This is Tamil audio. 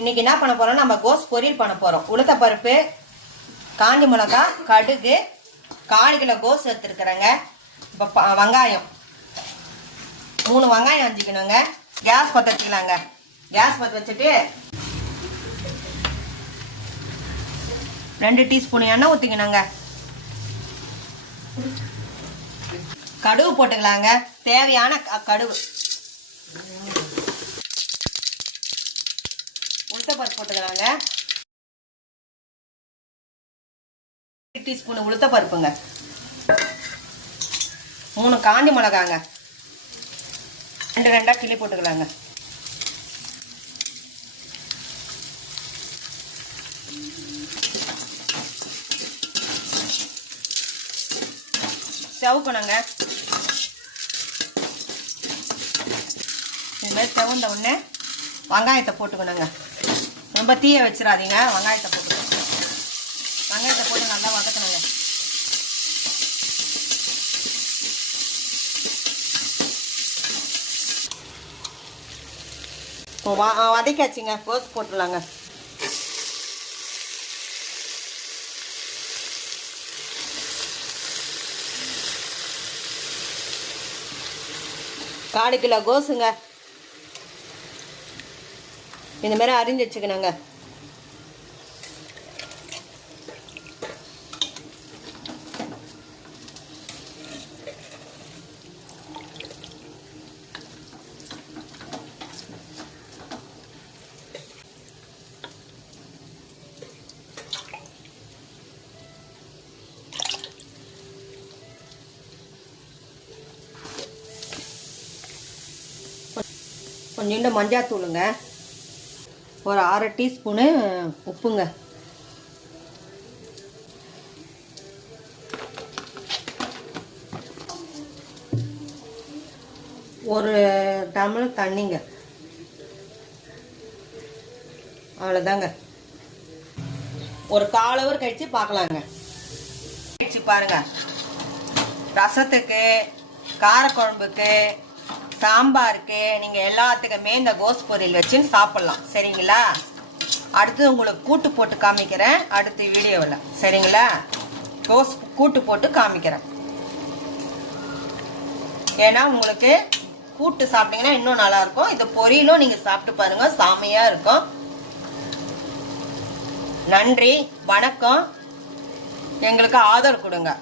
இன்னைக்கு என்ன பண்ண போறோம்? நம்ம கோஸ் பொரியல் பண்ண போறோம். உளுத்த பருப்பு காஞ்சி மிளகா கடுகு கால் கிலோ கோஸ் எடுத்துருக்குறேங்க. இப்போ ப- வெங்காயம். மூணு வெங்காயம் அஞ்சிக்கணுங்க கேஸ் பற்ற வச்சுக்கலாங்க கேஸ் பற்ற வச்சுட்டு ரெண்டு டீஸ்பூன் எண்ணெய் ஊற்றிக்கணுங்க கடுகு போட்டுக்கலாங்க. தேவையான கடுகு. உளுத்த பருப்பு போட்டுக்கலாங்க. டீஸ்பூன் உளுத்த பருப்புங்க. மூணு காஞ்சி மிளகாங்க. ரெண்டு ரெண்டா கிளி போட்டுக்கலாங்க. செவக்கணுங்க. இது மாதிரி செவந்த உடனே வெங்காயத்தை போட்டுக்கணுங்க. ரொம்ப தீய வச்சிடாதீங்க வெங்காயத்தை போட்டு வெங்காயத்தை போட்டு நல்லா வதக்கணுங்க. இப்போ வதக்காச்சுங்க கோஸ் போட்டுடலாங்க. காடு கிலோ கோஸுங்க. இந்த மாதிரி அரிஞ்சு வச்சுக்கணுங்க. கொஞ்சோண்டு மஞ்சாத்தூளுங்க ஒரு அரை டீஸ்பூனு உப்புங்க. ஒரு டம்ளர் தண்ணிங்க. அவ்வளோதாங்க ஒரு கால் ஹவர் கழித்து பார்க்கலாங்க கழிச்சு பாருங்க. ரசத்துக்கு காரக்குழம்புக்கு சாம்பாருக்கு நீங்கள் எல்லாத்துக்குமே இந்த கோஸ் பொரியல் வச்சுன்னு சாப்பிட்லாம். சரிங்களா? அடுத்து உங்களுக்கு கூட்டு போட்டு காமிக்கிறேன். அடுத்த வீடியோவில். சரிங்களா? கோஸ் கூட்டு போட்டு காமிக்கிறேன். ஏன்னா உங்களுக்கு கூட்டு சாப்பிட்டீங்கன்னா இன்னும் நல்லா இருக்கும் இது பொரியலும் நீங்கள் சாப்பிட்டு பாருங்க. சாமியாக இருக்கும். நன்றி. வணக்கம். எங்களுக்கு ஆதரவு கொடுங்க.